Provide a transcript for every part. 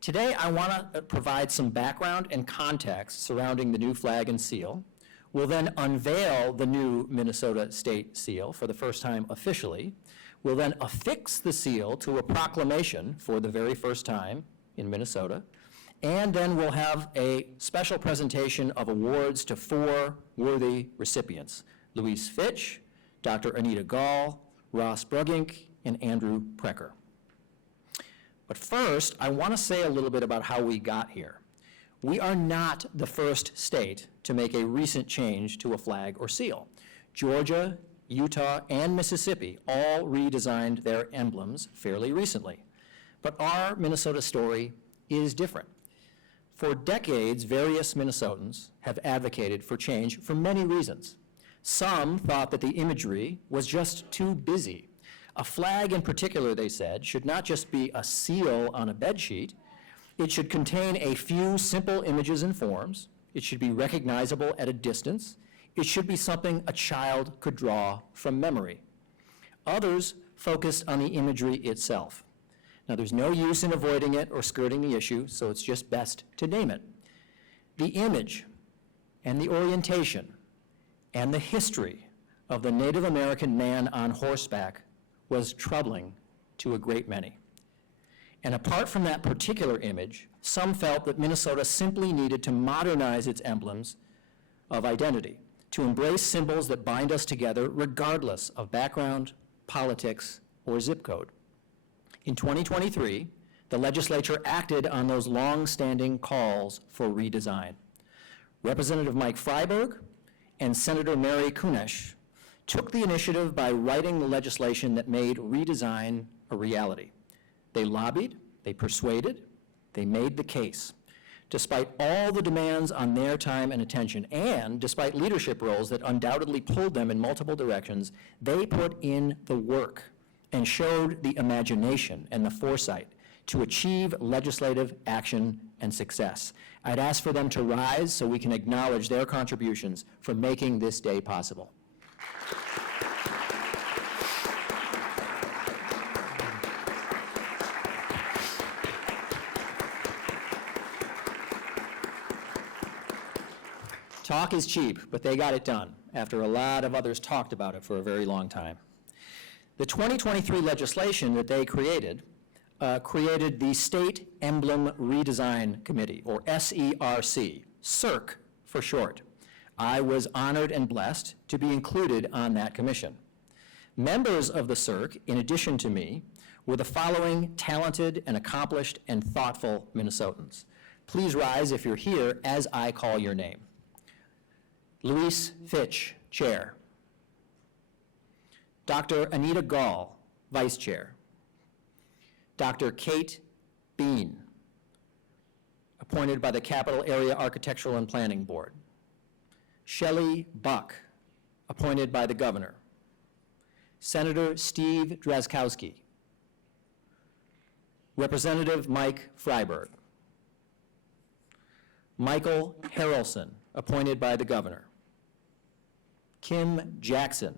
Today, I want to provide some background and context surrounding the new flag and seal. We'll then unveil the new Minnesota state seal for the first time officially. We'll then affix the seal to a proclamation for the very first time in Minnesota. And then we'll have a special presentation of awards to 4 worthy recipients: Louise Fitch, Dr. Anita Gaul, Ross Bruggink, and Andrew Prekker. But first, I want to say a little bit about how we got here. We are not the first state to make a recent change to a flag or seal. Georgia, Utah, and Mississippi all redesigned their emblems fairly recently. But our Minnesota story is different. For decades, various Minnesotans have advocated for change for many reasons. Some thought that the imagery was just too busy. A flag in particular, they said, should not just be a seal on a bedsheet. It should contain a few simple images and forms. It should be recognizable at a distance. It should be something a child could draw from memory. Others focused on the imagery itself. Now, there's no use in avoiding it or skirting the issue, so it's just best to name it. The image and the orientation and the history of the Native American man on horseback was troubling to a great many. And apart from that particular image, some felt that Minnesota simply needed to modernize its emblems of identity, to embrace symbols that bind us together regardless of background, politics, or zip code. In 2023, the legislature acted on those long-standing calls for redesign. Representative Mike Freiberg and Senator Mary Kunesh took the initiative by writing the legislation that made redesign a reality. They lobbied, they persuaded, they made the case. Despite all the demands on their time and attention, and despite leadership roles that undoubtedly pulled them in multiple directions, they put in the work and showed the imagination and the foresight to achieve legislative action and success. I'd ask for them to rise so we can acknowledge their contributions for making this day possible. Talk is cheap, but they got it done after a lot of others talked about it for a very long time. The 2023 legislation that they created created the State Emblem Redesign Committee, or SERC, CERC for short. I was honored and blessed to be included on that commission. Members of the CERC, in addition to me, were the following talented and accomplished and thoughtful Minnesotans. Please rise if you're here as I call your name. Louise Fitch, Chair. Dr. Anita Gaul, Vice Chair. Dr. Kate Bean, appointed by the Capital Area Architectural and Planning Board. Shelley Buck, appointed by the Governor. Senator Steve Drazkowski. Representative Mike Freiberg. Michael Harrelson, appointed by the Governor. Kim Jackson,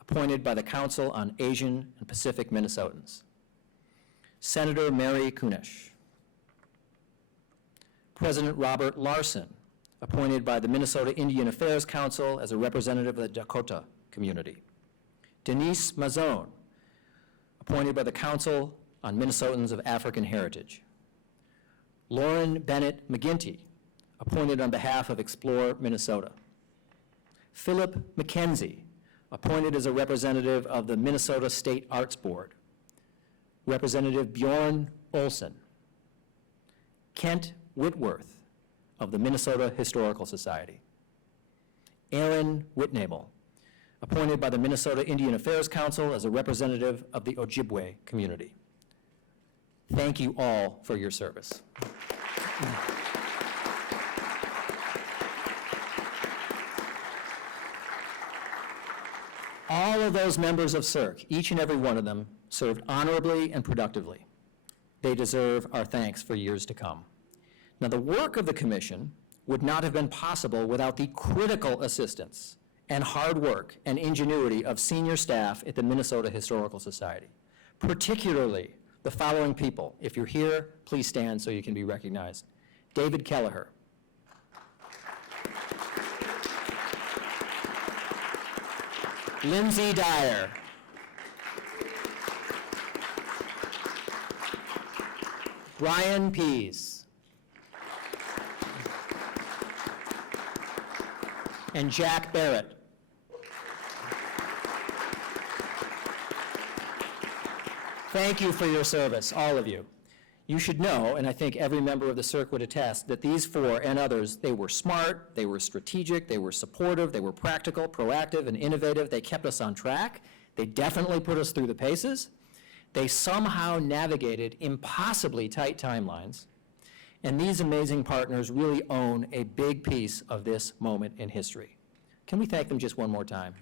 appointed by the Council on Asian and Pacific Minnesotans. Senator Mary Kunesh. President Robert Larson, appointed by the Minnesota Indian Affairs Council as a representative of the Dakota community. Denise Mazzone, appointed by the Council on Minnesotans of African Heritage. Lauren Bennett McGinty, appointed on behalf of Explore Minnesota. Philip McKenzie, appointed as a representative of the Minnesota State Arts Board. Representative Bjorn Olson. Kent Whitworth of the Minnesota Historical Society. Aaron Whitnable, appointed by the Minnesota Indian Affairs Council as a representative of the Ojibwe community. Thank you all for your service. All of those members of CERC, each and every one of them, served honorably and productively. They deserve our thanks for years to come. Now, the work of the commission would not have been possible without the critical assistance and hard work and ingenuity of senior staff at the Minnesota Historical Society, particularly the following people. If you're here, please stand so you can be recognized. David Kelleher. Lindsay Dyer. Brian Pease. And Jack Barrett. Thank you for your service, all of you. You should know, and I think every member of the CERC would attest, that these four and others, they were smart, they were strategic, they were supportive, they were practical, proactive, and innovative. They kept us on track. They definitely put us through the paces. They somehow navigated impossibly tight timelines. And these amazing partners really own a big piece of this moment in history. Can we thank them just one more time?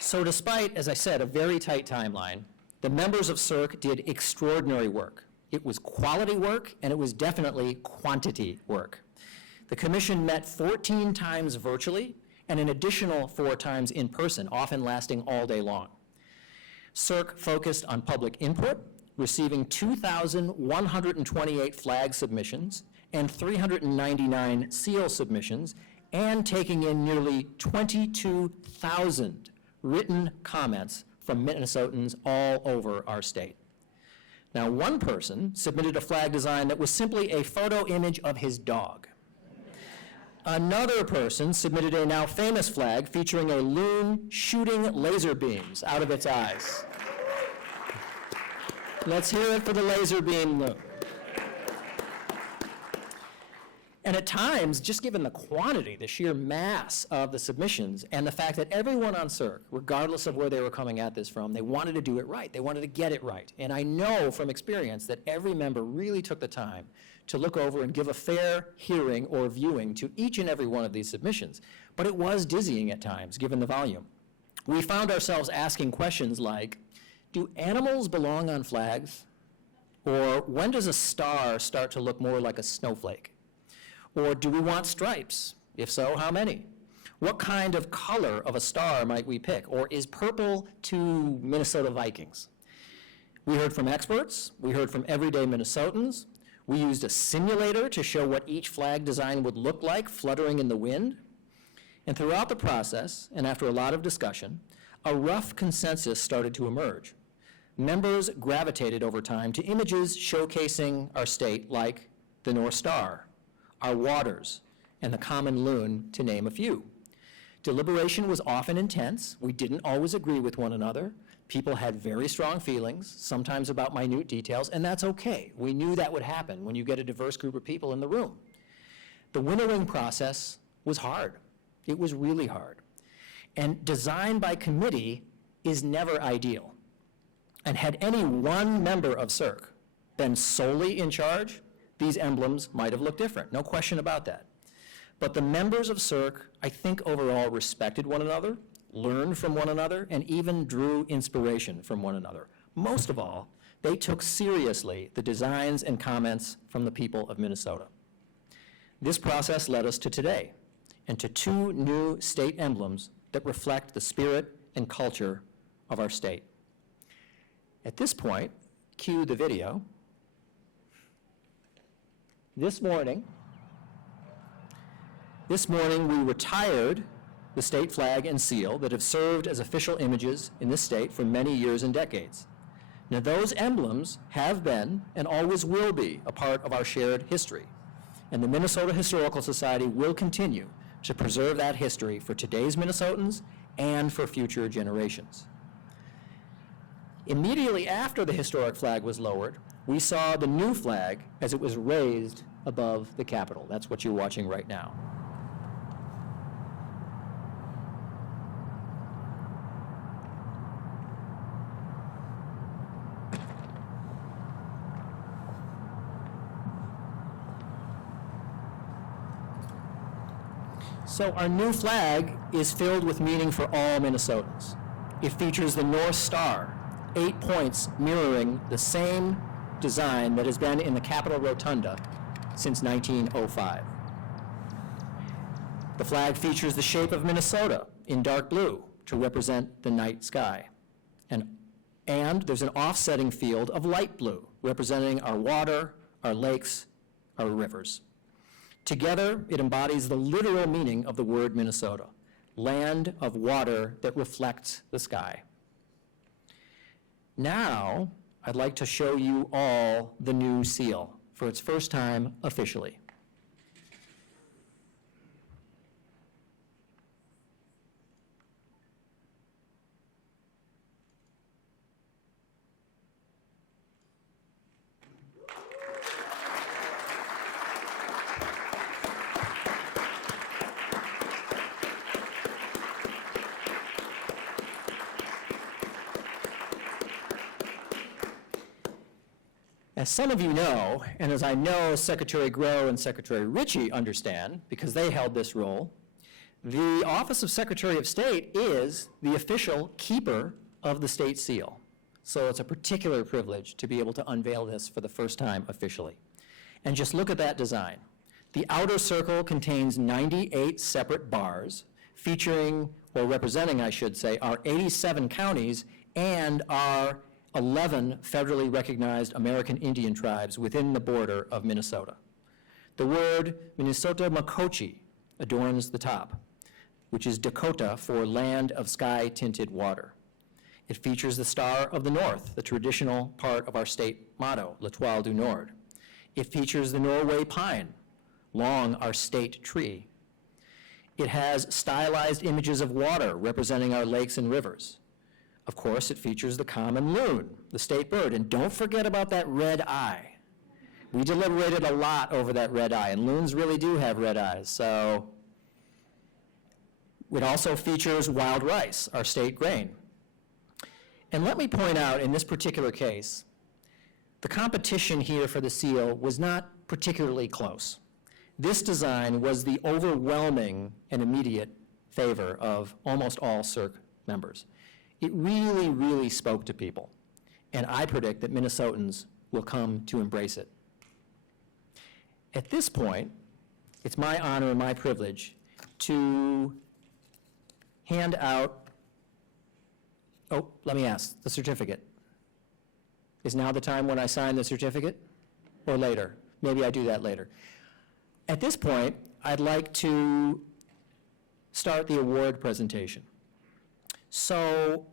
So despite, as I said, a very tight timeline, the members of CERC did extraordinary work. It was quality work, and it was definitely quantity work. The commission met 14 times virtually, and an additional 4 times in person, often lasting all day long. CERC focused on public input, receiving 2,128 flag submissions and 399 seal submissions, and taking in nearly 22,000 written comments from Minnesotans all over our state. Now, one person submitted a flag design that was simply a photo image of his dog. Another person submitted a now famous flag featuring a loon shooting laser beams out of its eyes. Let's hear it for the laser beam loon. And at times, just given the quantity, the sheer mass of the submissions, and the fact that everyone on CERC, regardless of where they were coming at this from, they wanted to do it right. They wanted to get it right. And I know from experience that every member really took the time to look over and give a fair hearing or viewing to each and every one of these submissions. But it was dizzying at times, given the volume. We found ourselves asking questions like, do animals belong on flags? Or when does a star start to look more like a snowflake? Or do we want stripes? If so, how many? What kind of color of a star might we pick? Or is purple to Minnesota Vikings? We heard from experts. We heard from everyday Minnesotans. We used a simulator to show what each flag design would look like fluttering in the wind. And throughout the process, and after a lot of discussion, a rough consensus started to emerge. Members gravitated over time to images showcasing our state like the North Star, our waters, and the common loon, to name a few. Deliberation was often intense. We didn't always agree with one another. People had very strong feelings, sometimes about minute details, and that's okay. We knew that would happen when you get a diverse group of people in the room. The winnowing process was hard. It was really hard. And design by committee is never ideal. And had any one member of CERC been solely in charge, these emblems might have looked different, no question about that. But the members of CERC, I think overall respected one another, learned from one another, and even drew inspiration from one another. Most of all, they took seriously the designs and comments from the people of Minnesota. This process led us to today, and to 2 new state emblems that reflect the spirit and culture of our state. At this point, cue the video. This morning, we retired the state flag and seal that have served as official images in this state for many years and decades. Now, those emblems have been and always will be a part of our shared history, and the Minnesota Historical Society will continue to preserve that history for today's Minnesotans and for future generations. Immediately after the historic flag was lowered, we saw the new flag as it was raised above the Capitol. That's what you're watching right now. So our new flag is filled with meaning for all Minnesotans. It features the North Star, 8 points mirroring the same design that has been in the Capitol Rotunda since 1905. The flag features the shape of Minnesota in dark blue to represent the night sky. And there's an offsetting field of light blue representing our water, our lakes, our rivers. Together, it embodies the literal meaning of the word Minnesota, land of water that reflects the sky. Now, I'd like to show you all the new seal for its first time officially. As some of you know, and as I know Secretary Grow and Secretary Ritchie understand, because they held this role, the Office of Secretary of State is the official keeper of the state seal. So it's a particular privilege to be able to unveil this for the first time officially. And just look at that design. The outer circle contains 98 separate bars featuring, or representing, I should say, our 87 counties and our 11 federally recognized American Indian tribes within the border of Minnesota. The word Minnesota Makoche adorns the top, which is Dakota for land of sky-tinted water. It features the Star of the North, the traditional part of our state motto, L'Étoile du Nord. It features the Norway pine, long our state tree. It has stylized images of water representing our lakes and rivers. Of course, it features the common loon, the state bird, and don't forget about that red eye. We deliberated a lot over that red eye, and loons really do have red eyes, so. It also features wild rice, our state grain. And let me point out, in this particular case, the competition here for the seal was not particularly close. This design was the overwhelming and immediate favor of almost all CERC members. It really, really spoke to people, and I predict that Minnesotans will come to embrace it. At this point, it's my honor and my privilege to hand out, let me ask, the certificate. Is now the time when I sign the certificate, or later? Maybe I do that later. At this point, I'd like to start the award presentation. So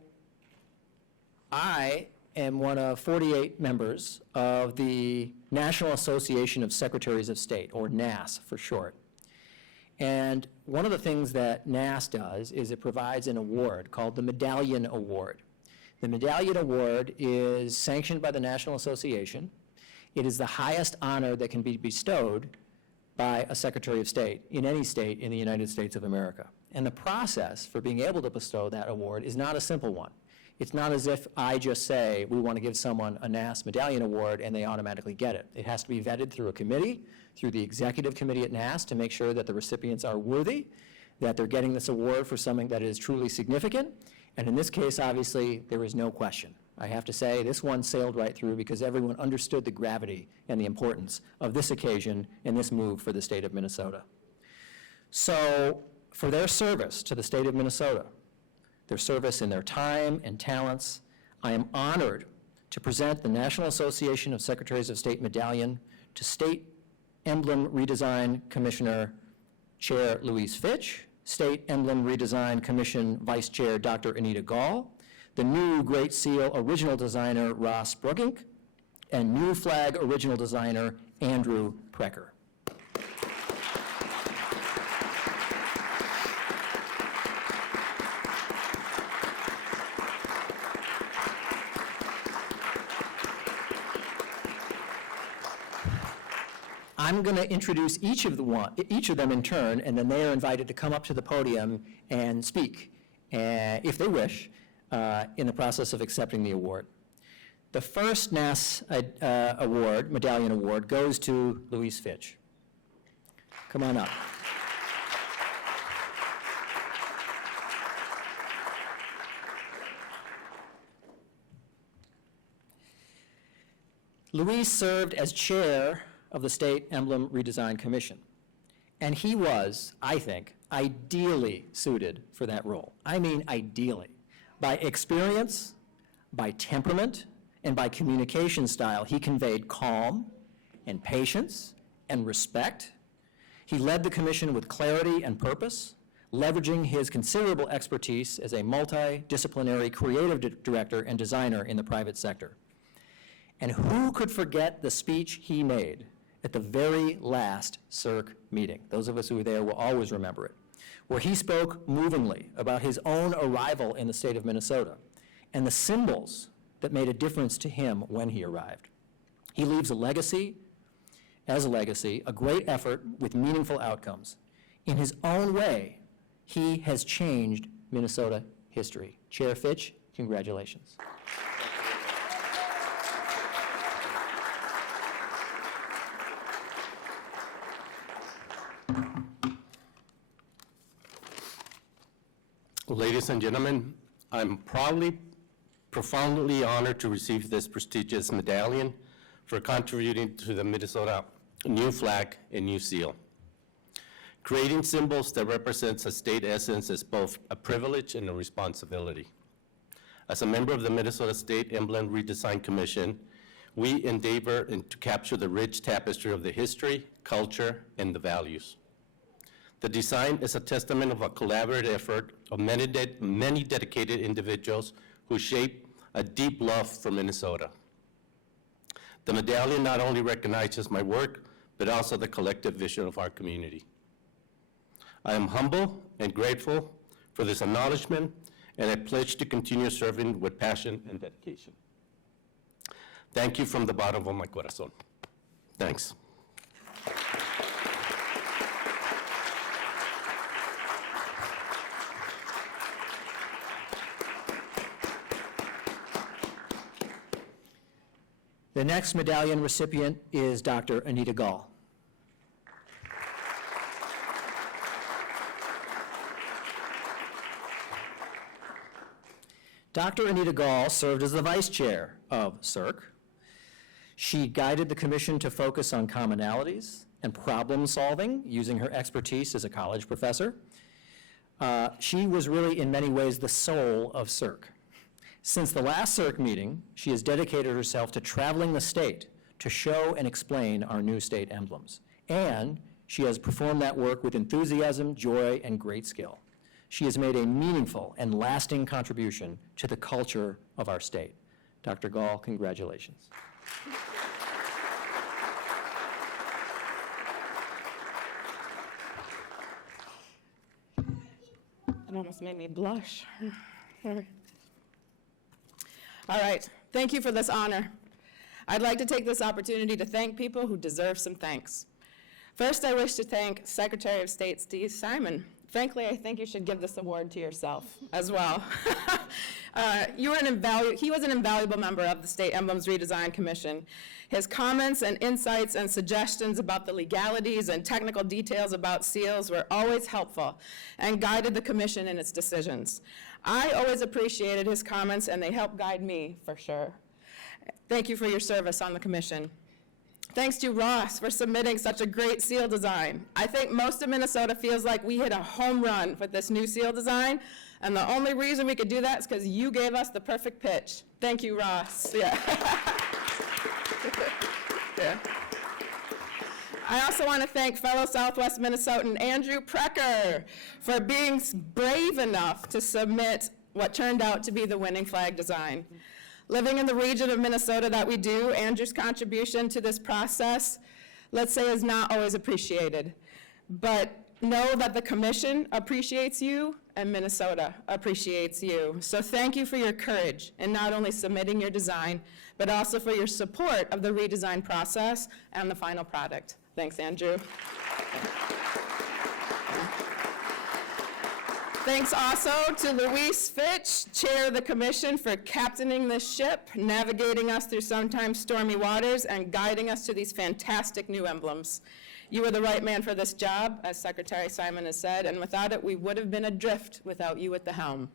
I am one of 48 members of the National Association of Secretaries of State, or NAS for short. And one of the things that NAS does is it provides an award called the Medallion Award. The Medallion Award is sanctioned by the National Association. It is the highest honor that can be bestowed by a Secretary of State in any state in the United States of America. And the process for being able to bestow that award is not a simple one. It's not as if I just say, we want to give someone a NAS Medallion Award and they automatically get it. It has to be vetted through a committee, through the executive committee at NAS to make sure that the recipients are worthy, that they're getting this award for something that is truly significant. And in this case, obviously, there is no question. I have to say, this one sailed right through because everyone understood the gravity and the importance of this occasion and this move for the state of Minnesota. So, for their service to the state of Minnesota, their service in their time and talents, I am honored to present the National Association of Secretaries of State Medallion to State Emblem Redesign Commissioner Chair Louise Fitch, State Emblem Redesign Commission Vice Chair Dr. Anita Gaul, the new Great Seal original designer Ross Bruggink, and new flag original designer Andrew Prekker. I'm going to introduce each of them in turn, and then they are invited to come up to the podium and speak, if they wish, in the process of accepting the award. The first NAS award, Medallion Award, goes to Louise Fitch. Come on up. Louise served as chair of the State Emblem Redesign Commission. And he was, I think, ideally suited for that role. I mean ideally. By experience, by temperament, and by communication style, he conveyed calm and patience and respect. He led the commission with clarity and purpose, leveraging his considerable expertise as a multidisciplinary creative director and designer in the private sector. And who could forget the speech he made at the very last CERC meeting? Those of us who were there will always remember it, where he spoke movingly about his own arrival in the state of Minnesota and the symbols that made a difference to him when he arrived. He leaves a legacy, a great effort with meaningful outcomes. In his own way, he has changed Minnesota history. Chair Fitch, congratulations. Ladies and gentlemen, I'm profoundly honored to receive this prestigious medallion for contributing to the Minnesota new flag and new seal. Creating symbols that represents a state essence is both a privilege and a responsibility. As a member of the Minnesota State Emblems Redesign Commission, we endeavor to capture the rich tapestry of the history, culture, and the values. The design is a testament of a collaborative effort of many dedicated individuals who shape a deep love for Minnesota. The medallion not only recognizes my work, but also the collective vision of our community. I am humble and grateful for this acknowledgement, and I pledge to continue serving with passion and dedication. Thank you from the bottom of my corazón. Thanks. The next medallion recipient is Dr. Anita Gaul. Dr. Anita Gaul served as the vice chair of CERC. She guided the commission to focus on commonalities and problem solving using her expertise as a college professor. She was really, in many ways, the soul of CERC. Since the last CERC meeting, she has dedicated herself to traveling the state to show and explain our new state emblems. And she has performed that work with enthusiasm, joy, and great skill. She has made a meaningful and lasting contribution to the culture of our state. Dr. Gaul, congratulations. It almost made me blush. All right, thank you for this honor. I'd like to take this opportunity to thank people who deserve some thanks. First, I wish to thank Secretary of State Steve Simon. Frankly, I think you should give this award to yourself as well. He was an invaluable member of the State Emblems Redesign Commission. His comments and insights and suggestions about the legalities and technical details about seals were always helpful and guided the commission in its decisions. I always appreciated his comments, and they helped guide me, for sure. Thank you for your service on the commission. Thanks to Ross for submitting such a great seal design. I think most of Minnesota feels like we hit a home run with this new seal design, and the only reason we could do that is because you gave us the perfect pitch. Thank you, Ross. Yeah. Yeah. I also want to thank fellow Southwest Minnesotan Andrew Prekker for being brave enough to submit what turned out to be the winning flag design. Living in the region of Minnesota that we do, Andrew's contribution to this process, let's say, is not always appreciated. But know that the commission appreciates you and Minnesota appreciates you. So thank you for your courage in not only submitting your design, but also for your support of the redesign process and the final product. Thanks, Andrew. Thanks also to Luis Fitch, chair of the commission, for captaining this ship, navigating us through sometimes stormy waters, and guiding us to these fantastic new emblems. You were the right man for this job, as Secretary Simon has said, and without it, we would have been adrift without you at the helm.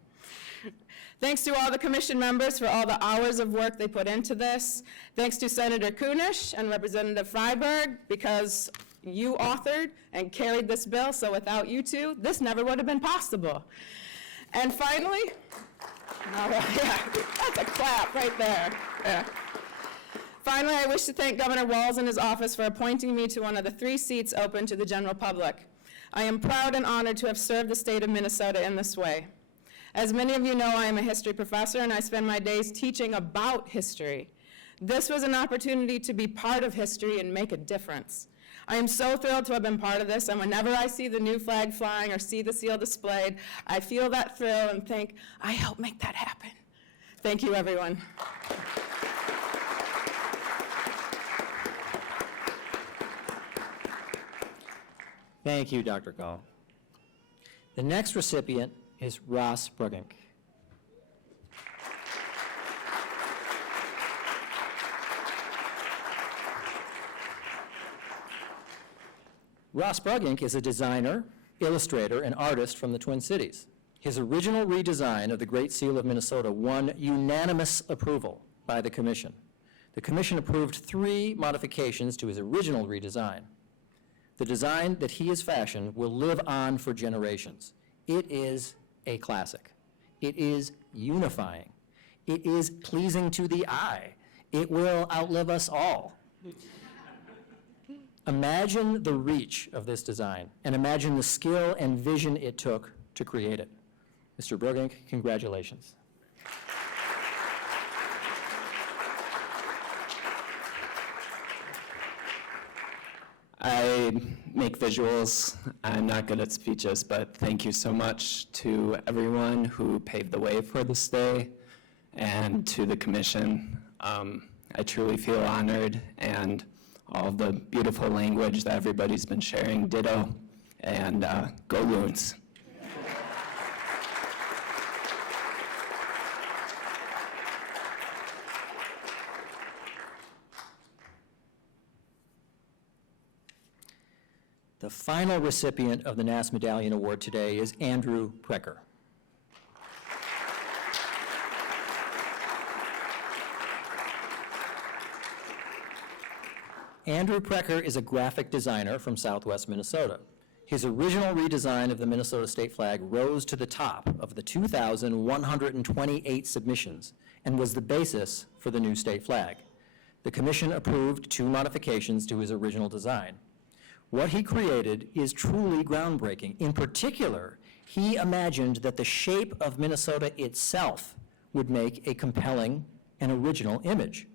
Thanks to all the commission members for all the hours of work they put into this. Thanks to Senator Kunish and Representative Freiberg, because You authored and carried this bill, so without you two, this never would have been possible. And finally, yeah, that's a clap right there. Yeah. Finally, I wish to thank Governor Walz and his office for appointing me to one of the 3 seats open to the general public. I am proud and honored to have served the state of Minnesota in this way. As many of you know, I am a history professor, and I spend my days teaching about history. This was an opportunity to be part of history and make a difference. I am so thrilled to have been part of this, and whenever I see the new flag flying or see the seal displayed, I feel that thrill and think, I helped make that happen. Thank you, everyone. Thank you, Dr. Gaul. The next recipient is Ross Bruggink. Ross Bruggink is a designer, illustrator, and artist from the Twin Cities. His original redesign of the Great Seal of Minnesota won unanimous approval by the Commission. The Commission approved 3 modifications to his original redesign. The design that he has fashioned will live on for generations. It is a classic. It is unifying. It is pleasing to the eye. It will outlive us all. Imagine the reach of this design, and imagine the skill and vision it took to create it. Mr. Bruggink, congratulations. I make visuals. I'm not good at speeches, but thank you so much to everyone who paved the way for this day and to the Commission. I truly feel honored, and all of the beautiful language that everybody's been sharing, ditto, and go Loons. The final recipient of the NAS Medallion Award today is Andrew Prekker. Andrew Prekker is a graphic designer from Southwest Minnesota. His original redesign of the Minnesota state flag rose to the top of the 2,128 submissions and was the basis for the new state flag. The Commission approved 2 modifications to his original design. What he created is truly groundbreaking. In particular, he imagined that the shape of Minnesota itself would make a compelling and original image,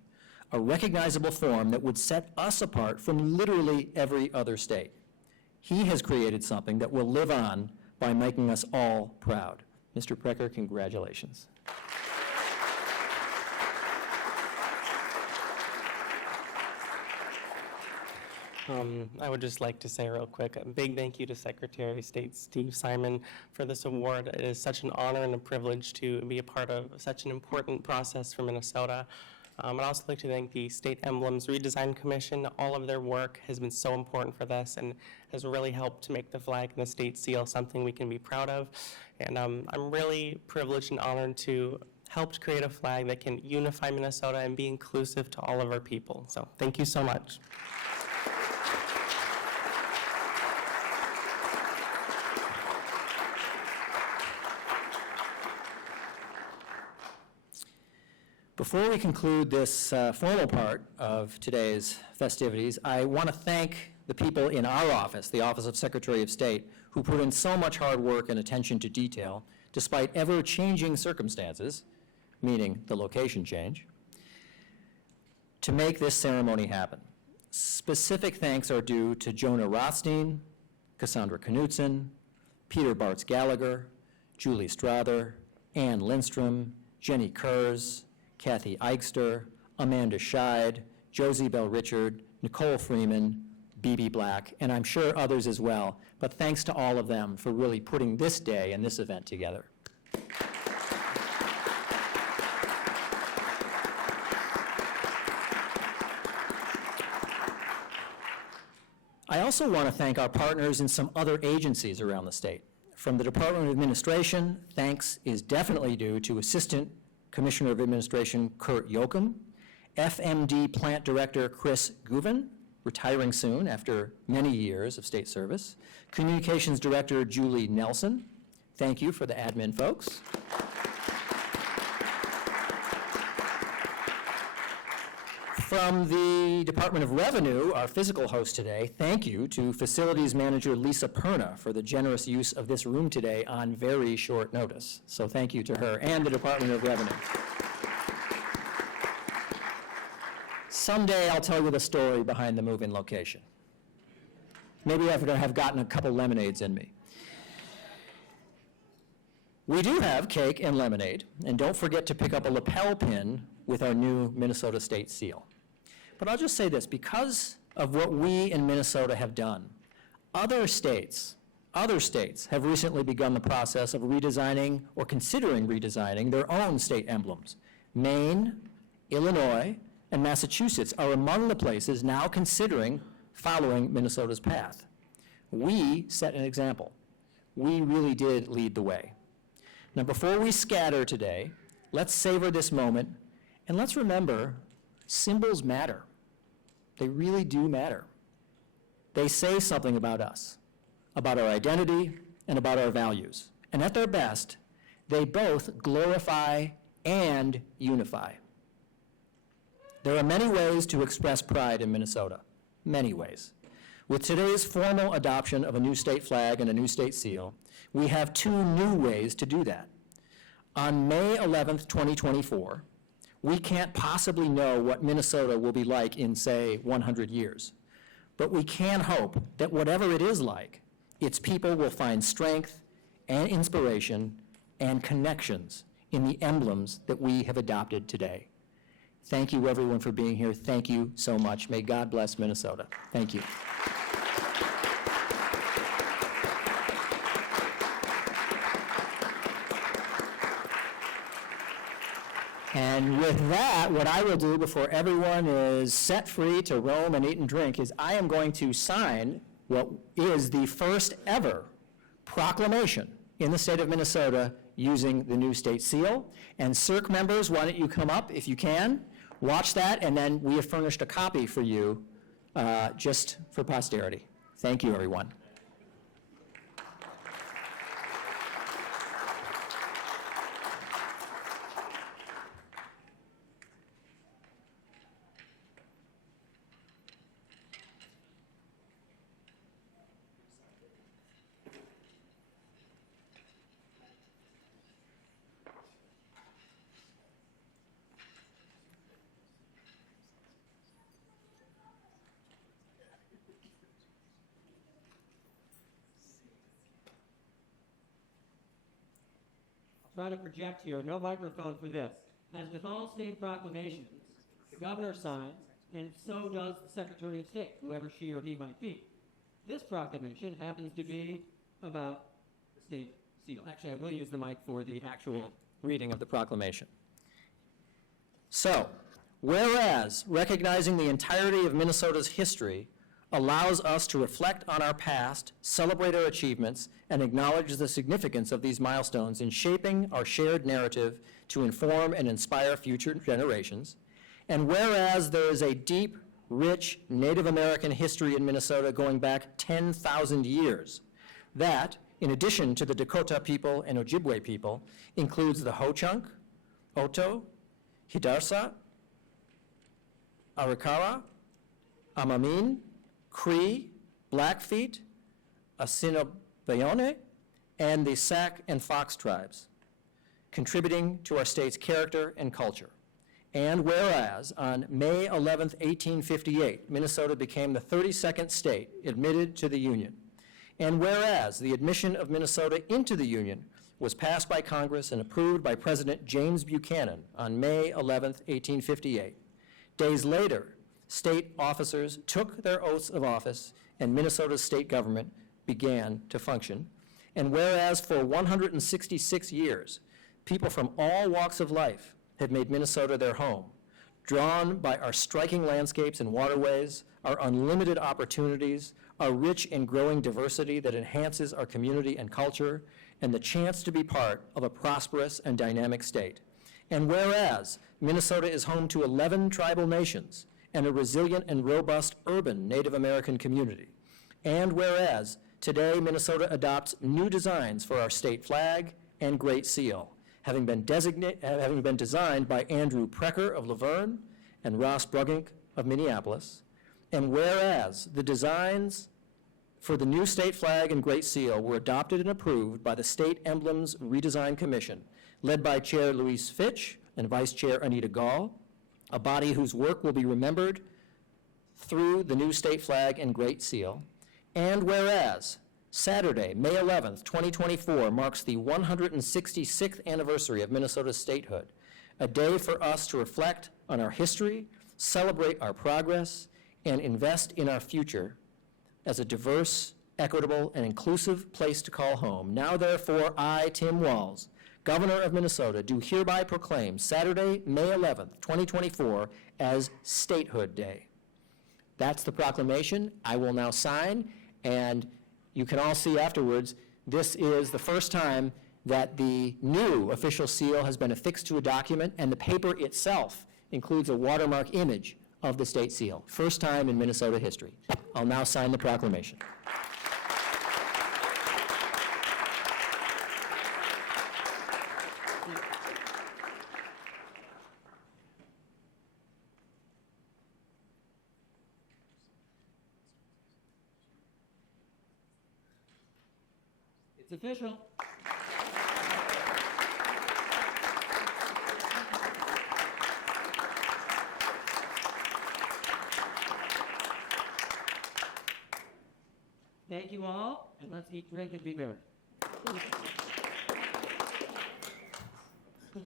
a recognizable form that would set us apart from literally every other state. He has created something that will live on by making us all proud. Mr. Prekker, congratulations. I would just like to say real quick, a big thank you to Secretary of State Steve Simon for this award. It is such an honor and a privilege to be a part of such an important process for Minnesota. I'd also like to thank the State Emblems Redesign Commission. All of their work has been so important for this and has really helped to make the flag and the state seal something we can be proud of. And I'm really privileged and honored to help to create a flag that can unify Minnesota and be inclusive to all of our people. So thank you so much. Before we conclude this formal part of today's festivities, I want to thank the people in our office, the Office of Secretary of State, who put in so much hard work and attention to detail, despite ever-changing circumstances, meaning the location change, to make this ceremony happen. Specific thanks are due to Jonah Rothstein, Cassandra Knutson, Peter Bartz Gallagher, Julie Strother, Ann Lindstrom, Jenny Kurz, Kathy Eichster, Amanda Scheid, Josie Bell Richard, Nicole Freeman, BB Black, and I'm sure others as well. But thanks to all of them for really putting this day and this event together. I also want to thank our partners in some other agencies around the state. From the Department of Administration, thanks is definitely due to Assistant Commissioner of Administration Kurt Yoakum, FMD Plant Director Chris Guven, retiring soon after many years of state service. Communications Director Julie Nelson, thank you for the admin folks. From the Department of Revenue, our physical host today, thank you to Facilities Manager Lisa Perna for the generous use of this room today on very short notice. So thank you to her and the Department of Revenue. Someday I'll tell you the story behind the move-in location. Maybe after I have gotten a couple lemonades in me. We do have cake and lemonade, and don't forget to pick up a lapel pin with our new Minnesota State seal. But I'll just say this, because of what we in Minnesota have done, other states have recently begun the process of redesigning or considering redesigning their own state emblems. Maine, Illinois, and Massachusetts are among the places now considering following Minnesota's path. We set an example. We really did lead the way. Now, before we scatter today, let's savor this moment, and let's remember, symbols matter. They really do matter. They say something about us, about our identity, and about our values. And at their best, they both glorify and unify. There are many ways to express pride in Minnesota, many ways. With today's formal adoption of a new state flag and a new state seal, we have two new ways to do that. On May 11th, 2024, we can't possibly know what Minnesota will be like in, say, 100 years. But we can hope that whatever it is like, its people will find strength and inspiration and connections in the emblems that we have adopted today. Thank you, everyone, for being here. Thank you so much. May God bless Minnesota. Thank you. And with that, what I will do before everyone is set free to roam and eat and drink is I am going to sign what is the first ever proclamation in the state of Minnesota using the new state seal. And CERC members, why don't you come up if you can, watch that, and then we have furnished a copy for you just for posterity. Thank you, everyone. Try to project here, no microphone for this. As with all state proclamations, the governor signs, and so does the Secretary of State, whoever she or he might be. This proclamation happens to be about the state seal. Actually, I will use the mic for the actual Reading of the proclamation. So, whereas recognizing the entirety of Minnesota's history allows us to reflect on our past, celebrate our achievements, and acknowledge the significance of these milestones in shaping our shared narrative to inform and inspire future generations. And whereas there is a deep, rich Native American history in Minnesota going back 10,000 years, that, in addition to the Dakota people and Ojibwe people, includes the Ho-Chunk, Oto, Hidarsa, Arikara, Amamin, Cree, Blackfeet, Assiniboine, and the Sac and Fox tribes, contributing to our state's character and culture. And whereas on May 11th, 1858, Minnesota became the 32nd state admitted to the Union, and whereas the admission of Minnesota into the Union was passed by Congress and approved by President James Buchanan on May 11th, 1858, days later, state officers took their oaths of office and Minnesota's state government began to function. And whereas for 166 years, people from all walks of life have made Minnesota their home, drawn by our striking landscapes and waterways, our unlimited opportunities, our rich and growing diversity that enhances our community and culture, and the chance to be part of a prosperous and dynamic state. And whereas Minnesota is home to 11 tribal nations, and a resilient and robust urban Native American community. And whereas today Minnesota adopts new designs for our state flag and Great Seal, having been designed by Andrew Prekker of Laverne and Ross Bruggink of Minneapolis, and whereas the designs for the new state flag and Great Seal were adopted and approved by the State Emblems Redesign Commission, led by Chair Louise Fitch and Vice Chair Anita Gaul, a body whose work will be remembered through the new state flag and Great Seal. And whereas Saturday, May 11th, 2024, marks the 166th anniversary of Minnesota's statehood, a day for us to reflect on our history, celebrate our progress, and invest in our future as a diverse, equitable, and inclusive place to call home. Now, therefore, I, Tim Walz, Governor of Minnesota, do hereby proclaim Saturday, May 11th, 2024, as Statehood Day. That's the proclamation. I will now sign, and you can all see afterwards, this is the first time that the new official seal has been affixed to a document, and the paper itself includes a watermark image of the state seal. First time in Minnesota history. I'll now sign the proclamation. It's official. Thank you all, and let's eat, drink, and be merry.